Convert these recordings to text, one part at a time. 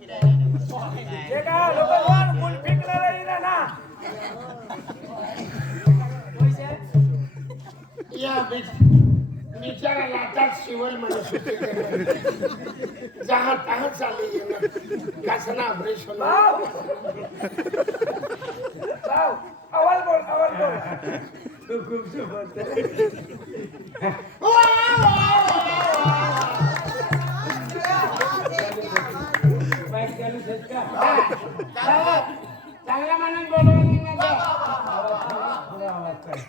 जे का लोक फुल फेकणार ना या शिवल म्हणत होते जहा तहा चालले कसना ऑपरेशन भाऊ. भाऊ आवाज बोल आवाज बोल. तू खूप चांगला म्हणून बोलवून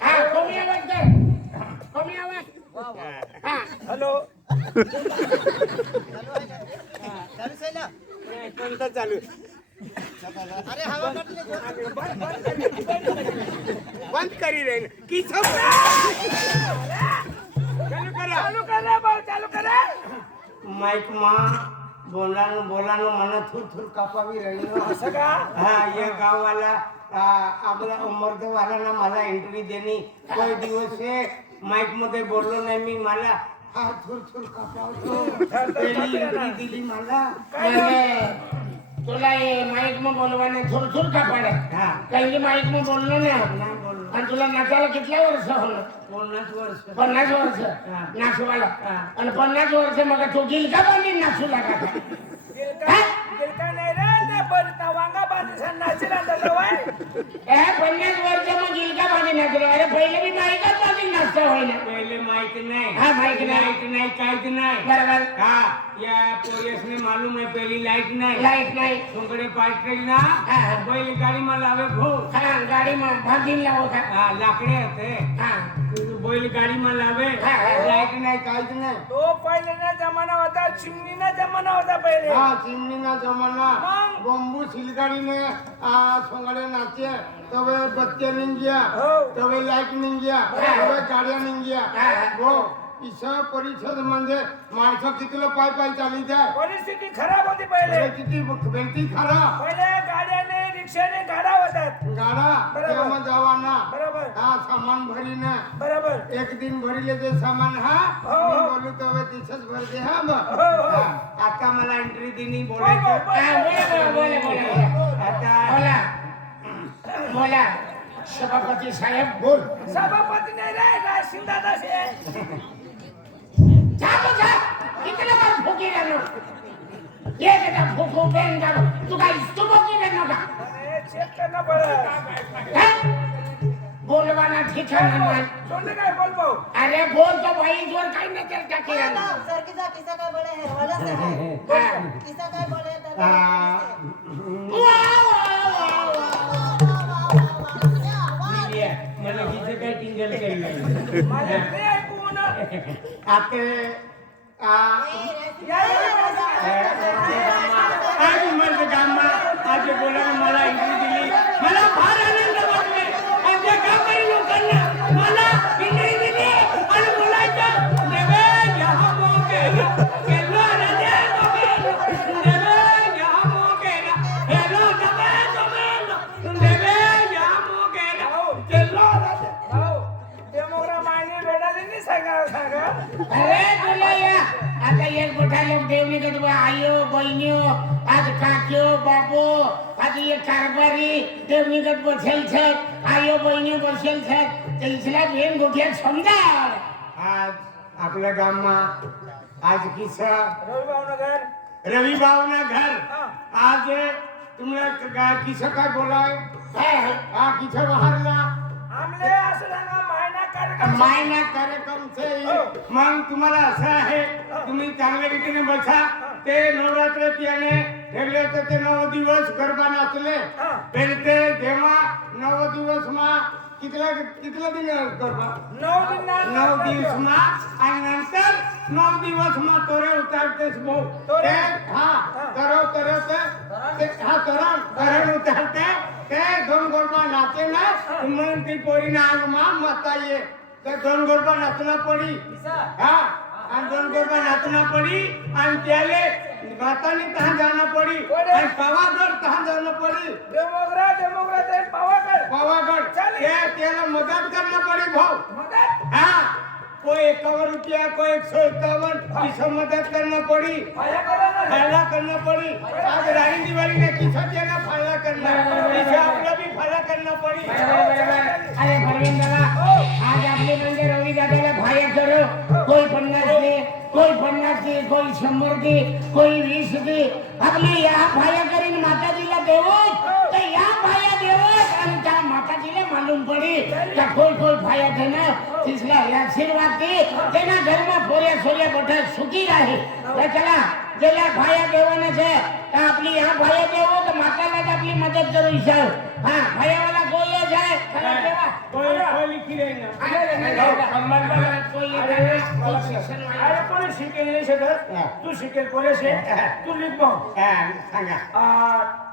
हा कमी आवाज कर कमी आवाज हॅलो. कोणता चालू बंद करी रे. की चालू करा. चालू कर रे भाऊ चालू कर. रे माइक बोलानं बोलानं मला थुर थुर कापावी राहील. असं का? हा या गावाला आपला मर्दवाराला मला एंट्री देणे. काही दिवस हे माईकमध्ये बोललो नाही मी मला फार थुर थुर कापावतो. एंट्री दिली मला. म्हणजे तुला माईक मग बोलवाने थुर थुर कापाड्या हा. काही माईक मग बोललो नाही आणि तुला नाचायला कितल्या वर्ष होलं पन्नास वर्ष. पन्नास वर्ष? हा. नाचवायला? हा. आणि पन्नास वर्ष मग तो गिलका बांधी नाचू लागा गिलका नाही रे वांगा ए पन्नास वर्ष मग गिलका बांधी नाचलो अरे पहिले मी माईकच बांधी नाचता होय ना पहिले माहीत नाही. हा, माहीत नाही. लाइट नाही काहीच नाही. बरोबर. हा या पोलिसने मालूम आहे पहिली लाइट नाही. लाइट नाही. तुमकडे पाठली ना? हा, हा. बैल गाडी मला लावे भो हा गाडी मग भागीन लावू का? हा लाकडे होते हा. बैल गाडी मला लावे हा, हा. लाईट नाही काहीच नाही तो पहिले ना जमाना होता चिमणीना जमाना होता पहिले હા ચીમનીના જમાના મગ. બોમ્બુ સિલગાડીને આ સોંગાડે નાચે તવે બત્તી નીંગ્યા હો. તવે લાઈટ નીંગ્યા હા. તવે ગાડિયા નીંગ્યા હા, હા. हो ईशा परिषद म्हणजे माणसं कितीला पाय पाय चाली जाय परिस्थिती खराब होती पहिले हे किती बेंती खरा पहिले गाड्याने रिक्षाने गाडा होतात. गाडा तेव्हा जावाना. बरोबर. हा सामान भरीना. बरोबर. एक दिन भरीले ते सामान हा हो, हो. मी बोलू तेव्हा तिथंच भरते हा मग. हो, हो. हा, आता मला एंट्री दिनी बोला, बोलायचं बोला, बोला, बोला, बोला. आता बोला. बोला. सभापती साहेब बोल. सभापती नाही रे राशिंदा दास आहे जा. तो जा. ये बेटा फुकू बेन जालो तू काय तू फुकी राहिलो का अरे चेक हा? बोलवाना नाही काय बोल भाऊ अरे बोल तो भाई जोर काही नाही टाकी राहिलो सर किसा किसा काय बोले है वाला से. किसा काय बोले तर आ, वा, वा, वा, वा. लिहिली आहे. मला हिचं काय टिंगल केली आता आज उमर गामा? आज बोला मला इंग्रजी दिली. मला फार आनंद वाटले. आमच्या गावकरी लोकांना मला समजा आज आपल्या नगर रवि भावना घर हा. आज तुम्हाला क- किस्सा काय बोलाय? हा किस्सा बाहेरला. आमले असं सांगा मायना कार्यक्रम मायना कार्यक्रम से मग तुम्हाला असं आहे तुम्ही चांगल्या रीतीने बसा. ते नवरात्र त्याने ठेवले होते ते नऊ दिवस गरबा नाचले. हा. पहिले ते जेव्हा नऊ दिवस मा कितला कितला दिन गरबा नऊ दिन ना- नऊ दिवस मा आणि नंतर नऊ दिवस मा तोरे उतारतेस भाऊ. तोरे? हा तरव तरव ते हा तरण तरण उतारते. ते दोन गरबा नाचे ना मग ती पोरी ना मा मता ये. ते दोन गरबा नाचना पडी. हा. आणि दोन गरबा नाचना पडी आणि त्याले गातानी तहां जाणं पडी? आणि पावागड तहां जाणं पडी. डेमोग्रा डेमोग्रा ते पावागड पावागड चालेल. ते त्याला मदत करणं पडी भाऊ मदत हा कोई इक्यावन रुपया कोई एक सौ इक्यावन किसो मदद करना पड़ी फाया करा ना रे. फायदा करना पड़ी आज रानी दिवाली ने किसा देना फायदा करना इसे आपला भी फायदा करना पड़ी बरोबर, बरोबर. अरे परवीन दादा आज आपले म्हणजे रवी दादाला भाया करो कोई पन्नास दे कोई पन्नास दे कोई शंभर दे कोई वीस માતાજીને માલુમ પડી કે ફૂલ ફૂલ ફાયા થઈને તીસલા આશીર્વાદથી તેના ઘરમાં પોર્યા સોર્યા બધા સુખી રહે. ચલા જેલા ભાયા દેવાના છે આપણી આ ભાયા દેવો તો માતાના જ આપણી મદદ જરૂરી છે. હા ભાયા વાળા કોઈ જાય છે તું શીખે કોને છે? તું લીખ હા સંગા.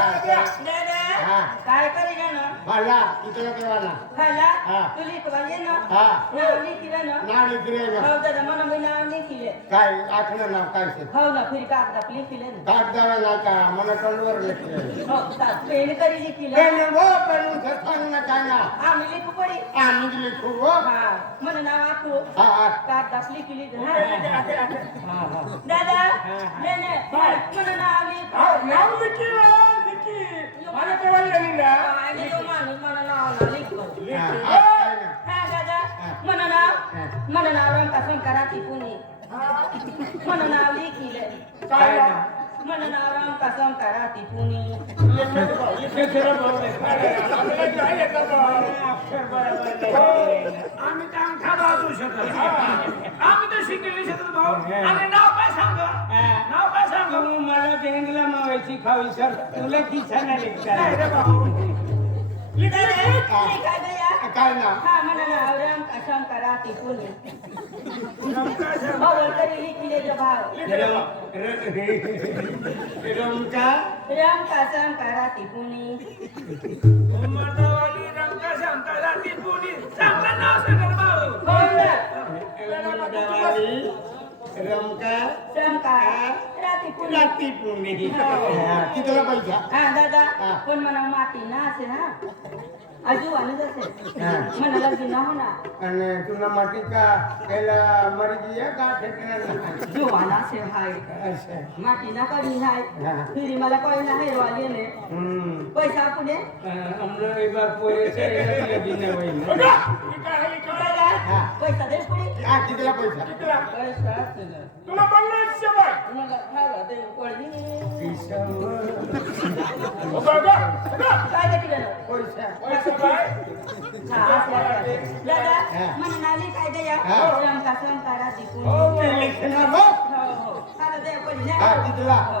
काय हा, हा हा. हा, हा, हा. हा करी ना फाला किती देवाला खाला हा. तू लिखवाले ना? हा. नाव लिखिले ना? नाव लिखी रे ना. हो दादा मला मी नाव लिखिले काय आठवण नाव काय से हो ना फिर कागदात लिखिले ना. कागदावर ना का मला टोलवर लिखले हो सा- पेन करी लिखिले पेन वो पेन से सांग ना काय ना. आम्ही लिखू पडी. आम्ही लिखू हो. हा मन नाव आखू. हा हा. कागदात लिखिली हा, हा, हा, हा. दादा ने ने हा, नाव लिखी मला. मला ना. मला नाव ना लिखू हा, हा, काय ना हा दादा मन नाव मन मन नाव लिखिले काय ना? मन काय आम्ही तर अंगठा बाजू शकत आम्ही तर शिकले शकत भाऊ. आणि नाव काय सांग? नाव काय सांग? तू मला बेंगला मावायची खावी सर. तुला रे भाऊ. दादा लिखा गया काय ना हा मन नाव रंका संकाराती पुनी काय सांग? हो तरी लिखिले जो भाव रमका रंका संकाराती पुनी उमरदावाली रंका शंकरा ती पुणी चांगलं नाव सांग भाऊ हो रमदावाली रमका संकाराती पुनी राती पुणे कितीला पैसा हा दादा हा. पण मला माती ना असे ना અને ચૂનામાં ટીકા પેલા મરી ગયા કા ઠેકણા જોવાના છે ભાઈ માટી ના કરી હાય. ફીરી માલા કોઈ ના હે વાલી ને. પૈસા આપુને અમને એ બાર પોએ છે એ લગીને હોય पैसा दे पुढे. हा कितीला पैसा? कितीला? पैसा असते ना. तुला पन्नास शंभर. तुम्हाला खायला ते पडली ओ बाबा काय देखील पैसा. पैसा काय दादा म्हणाली काय द्या श्रम का श्रम करा शिकून हो हो खायला दे पडली हा कितीला? हो.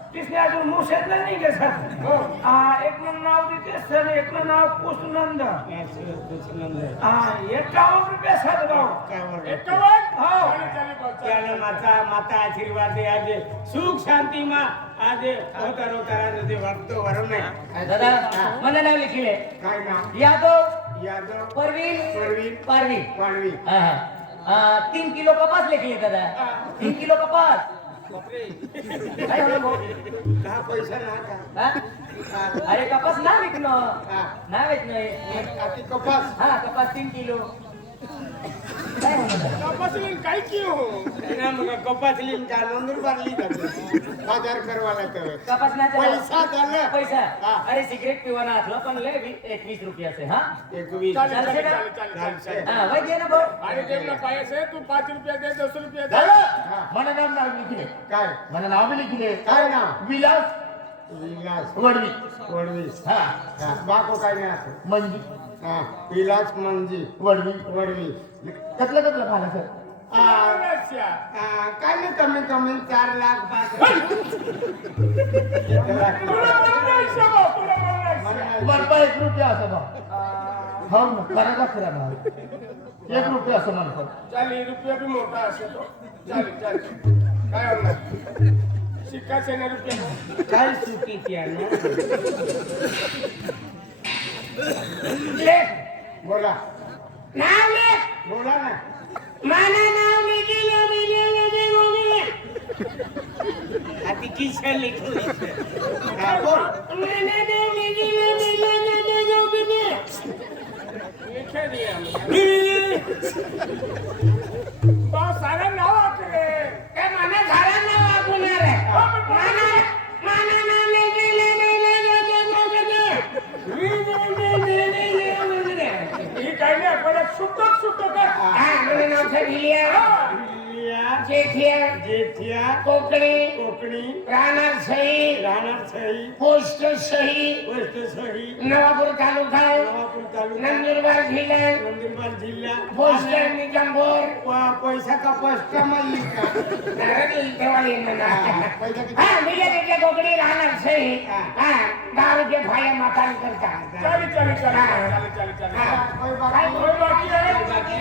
तिसने अजून मुसेतला नाही घेतात हो. एकनं नाव देते सण एकनं नाव कुसनंद. एकावन्न रुपये सात भाऊ. एकावन्न हो. भाऊ त्याला माता माता आशीर्वाद दे आज. सुख शांती मा आज. अवतार अवतारानं ते वाटतो वरून दादा? परवीन परवीन तीन किलो कपास लिखले दादा. तीन किलो कपास. काय झालं भाऊ? दहा पैसा ना का हा? अरे कपास ना विकणं हा. ना आती कपास हा कपास तीन किलो काय कपासलीन काय क्यों ना मग कपासलीन का नंदुरबार ली जाते बाजार करवाला तर कपासण्याचं पैसा झालं पैसा हा. अरे सिगरेट पिवाना असलं पण लय वी- एकवीस रुपयाचे हा एकवीस का? हा वय ना भाऊ अरे तेवढा पायाचे तू पाच रुपया दे दस रुपया दे मला नाव? नाव लिखले काय मला नाव लिखले काय नाव विलास. विलास. वडवी. वडवीस हा. हा, बाको काय नाही असं. मंजी. हा, विलास मंजी वडवी. वडवी. कसलं कसलं खाला सर? काय नाही कमी कमी चार लाख बरं एक रुपया असं बा. हो ना करायला खरा ना एक रुपया असं म्हणतात चालेल रुपया बी मोठा असेल काय होणार? शिक्का सेना रुपया. काय चुकीची बोला. नाव लिख. बोला ना. माना नाव लिखिले मिले मिले आधी किशा लिखून हा बोल. माना नाव लिखिले मिले मिले लिखे दिया बहुत सारा नाव आखरे ए माना झाला नाव आपुणार आहे माना माना তাই না করে সুতো সুতো হ্যাঁ মানে নাম ছাড়িয়ে जेठिया जेठिया कोकणी कोकणी राहणार सही राहणार सही पोस्ट सही पोस्ट सही नवापूर तालुका नवापूर तालुका नंदुरबार जिल्हा नंदुरबार जिल्हा पोस्ट निजामपूर पैसा का पोस्ट मल्ली का हा मिले तिथे कोकणी राहणार सही हा. दहा रुपये फाया माताल करता चाली चाली चाली चाली चाली बाकी बाकी बाकी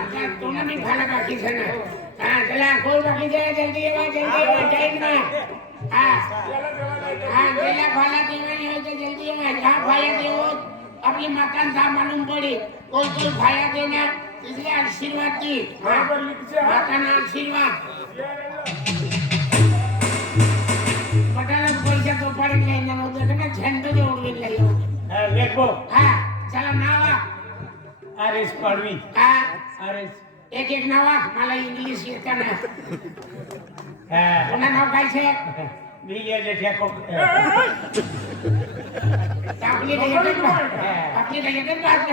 चालेल चालेल હા कोई बाकी है હા ચલા તું નહીં ફાલા બાકી છે ને હા ચલા કોઈ બાકી છે જલ્દી એવા જલ્દી એવા ટાઈમ ના હા હા પેલા ફાલા દેવાની હોય તો જલ્દી એવા જ્યાં ફાયા દેવો આપણી મકાન તા માલુમ પડી કોઈ કોઈ ફાયા દેના એટલે આશીર્વાદ દી હા बरोबर लिखचे हा માતાના આશીર્વાદ બટાલા પૈસા તો પડી લઈને નહોતો કે ઝંડો જ ઉડવી લઈ આવો लेखो હા ચાલો નાવા आर एस पाडवी हा एक एक नाव मला इंग्लिश येताना हा. नाव काय साहेब?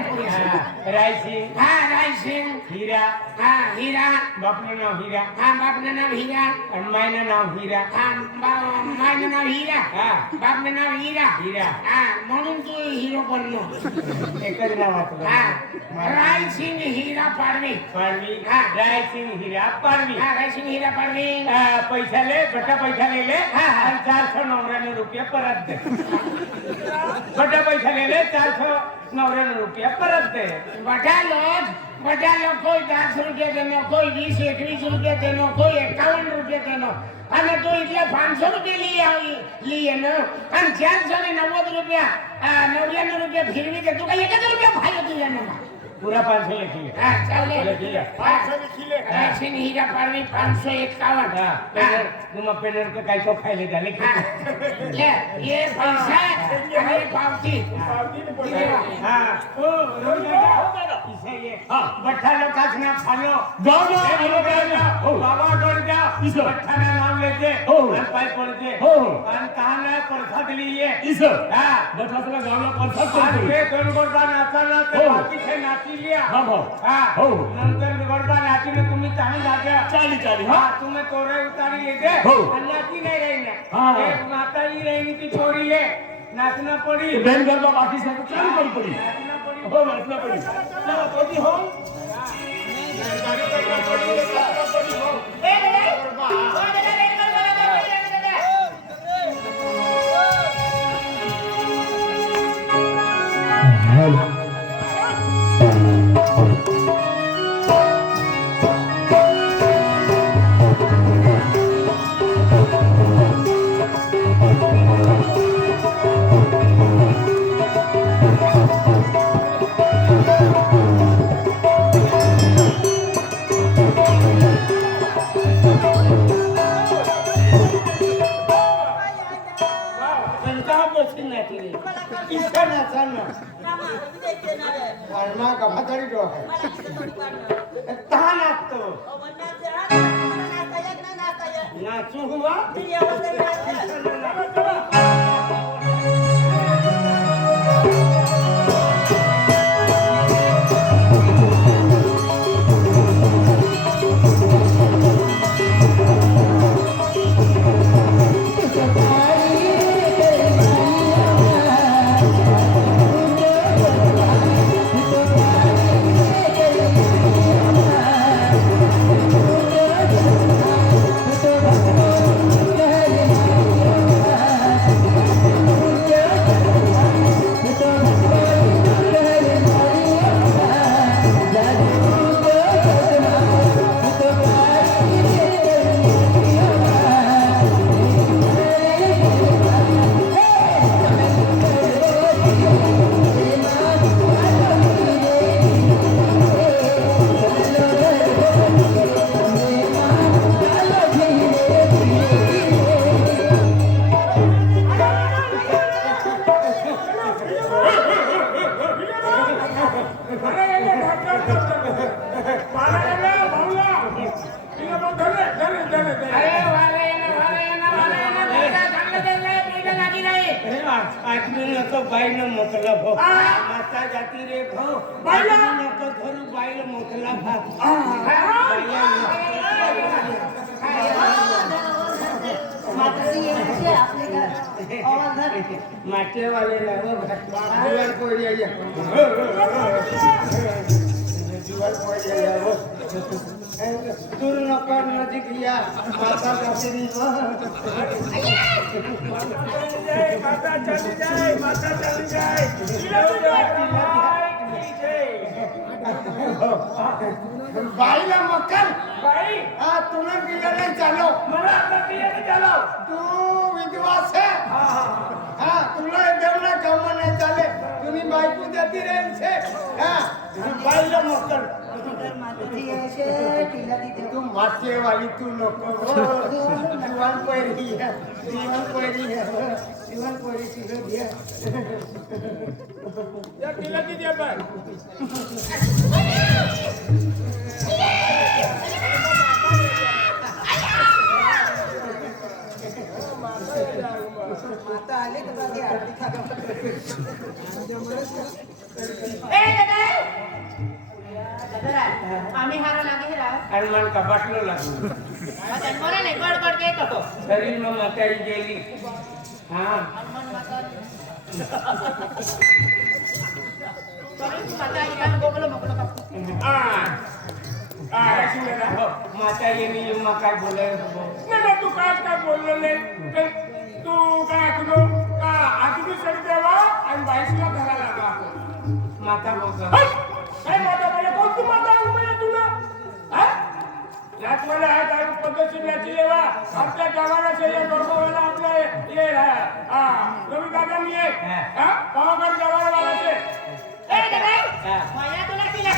पोरी हा, रायसिंग. हा रायसिंग. हीरा. हा हिरा. बापनं नाव हीरा. हा बापनं नाव हिरा. आणि मायनं नाव हीरा. हा नाव हिरा. हा. बापनं नाव हिरा. हिरा. हा म्हणून तू हिरो बनलो. एकच नाव हा रायसिंग हिरा पाडवी. पाडवी. हा. रायसिंग हीरा पाडवी. हा रायसिंग हिरा पाडवी. पैसा ले बटा पैसा ले ले. हा, ચારસો નવરાણું રૂપિયા પરત દે. બધા પૈસા લઈ લે, ચારસો નવરાણું રૂપિયા પરત દે. બધા લોન બધા લોકો દસ રૂપિયા દેનો, કોઈ વીસ, એકવીસ રૂપિયા તેનો કોઈ એકાવન રૂપિયા તેનો અને તું એટલે પાંચસો રૂપિયા લઈ આવી, લઈ એનો. અને ચારસો ને નવ્વદ રૂપિયા નવ્યાણું રૂપિયા ફેરવી દે. તું કઈ એક જ રૂપિયા ફાયો તું એનો पुरा पाँच सौ लिख लिया लिख लिया ऐसे नहीं जा पा रही पाँच सौ इक्यावन तुम अपने लड़ को? कैसो खाई ले जा लेकिन ये पैसा. हमारे पावती बट्ठा लोग का सुना खा लो बाबा कर जा बट्ठा का नाम लेते पाई पड़ते. कहा ना प्रसाद लिए बट्ठा से गाँव में प्रसाद करो नाचा नाचा नाचा हाती लिया हा भाऊ हा हो नंतर गोडबान हातीने तुम्ही चांगली जागा चाली चाली हा तुम्ही तोरे उतारी येते हो आणि नाही राहिना हा एक ही राहिनी ती पोरी आहे नाचना पडी बेन गरबा बाकी सांग पडी हो नाचना पडी हो तहान असतो नाचू हुआ? लागी नाही. आदमी नको बाईला मतलब हो माता जाती रे भाऊ बाईला नको धरू बाईला मतलब हा माटे वाले ना हो जुवार कोई आहे जुवार कोई आहे हो दूर नको नजीक या माता जाते नी हो. माता चली जाए माता चली जाए माई की जय. बाईला मक्कल बाई हा तुम्ही पिलं नाही चालो मला आता पिये की चालाव तू विधवास है हा हा हा तुला देवना काम नाही चाले तुम्ही बायको जाती रे इनसे हा बाईला मक्कल तू मासे वाली तू नको हो. दिवाण पहिली है दिवाण पहिली है हो. दिवाण पहिली तिला दिया ए दादा दादा आम्ही हारा लागे आणि मला कपाटलो लागलो. मोरे नाही गड गड के तो. शरीर मग म्हातारी गेली. हा. माता इला गोगलो मोगलो का माता येणे मग काय बोलायला नाही तू काय काय बोललो नाही? तर तू काय ऐकलो का आधी सरी देवा आणि बाईसला घरा लागा माता बोल काय माता माता आहे उभे तुला. हा? यात मला हा दारू पद्धतशीर याची लेवा आपल्या गावाला शेया डोरगावाला आपला ये हा. रवी दादा मी ये हा. पावागड गावाला वाला शे. ए दादा. माया तुला तिला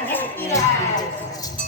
एक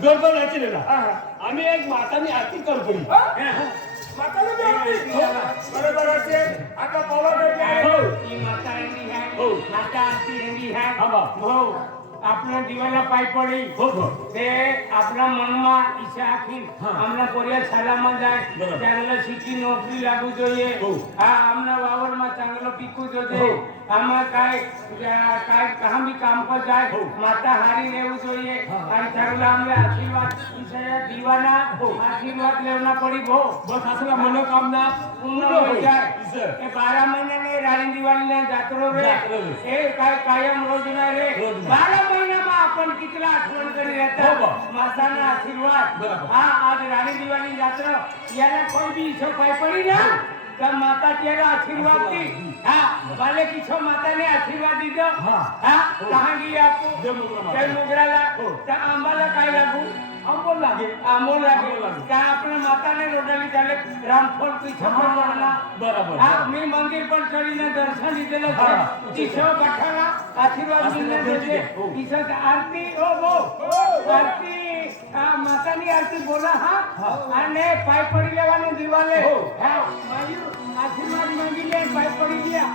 गडबड ना हा, हा. आम्ही एक मातानी आरती करतो हा? बरोबर असेल. आता आहे. हो. ही माता एनी है हो. माता आरती है બા. हो આપણા દીવાના પાઈ પડી તે આપણા મનમાં ઈચ્છા આખી અમને કોરિયા શાળામાં જાય ચાંગલો શીખી નોકરી લાગવું જોઈએ હા અમને વાવરમાં ચાંગલો પીકવું જોઈએ આમાં કાંઈ કાંઈ કામ બી કામ પર જાય માતા હારી રહેવું જોઈએ અને ચાંગલો અમને આશીર્વાદ દીવાના આશીર્વાદ લેવાના પડી બહુ બસ આસલા મનોકામના પૂર્ણ હોય જાય એ બારા મહિનાને રાણી દિવાળીના જાત્રો રે એ કાંઈ કાયમ રોજ ના રે બારા પણ કેટલા ફોન કરી હતા. માતાના આશીર્વાદ. હા આજ રાણી દીવાની યાત્રા યાને કોઈ બી સફાઈ પડી ના તો માતા ત્યારે આશીર્વાદ. થી હા વાલે કીછો માતાને આશીર્વાદ દીધો. હા. હા તહાંગી આપો. જય મોગરાલા. તો કાઈ લાગુ? આંબો લાગે લાગે ત્યાં આપણે માતાને રોડાવી ચાલે રામફળ પીછો કરવાના બરાબર હા મેં મંદિર પર ચડીને દર્શન લીધેલા છે. ઈશો બઠાલા આશીર્વાદ છે. આરતી ઓ ઓ આરતી. આ માતાની આરતી બોલા હા. અને પાઈ પડી લેવાનું દિવાલે. હો. આશીર્વાદ માંગી લે પાય પડી ગયા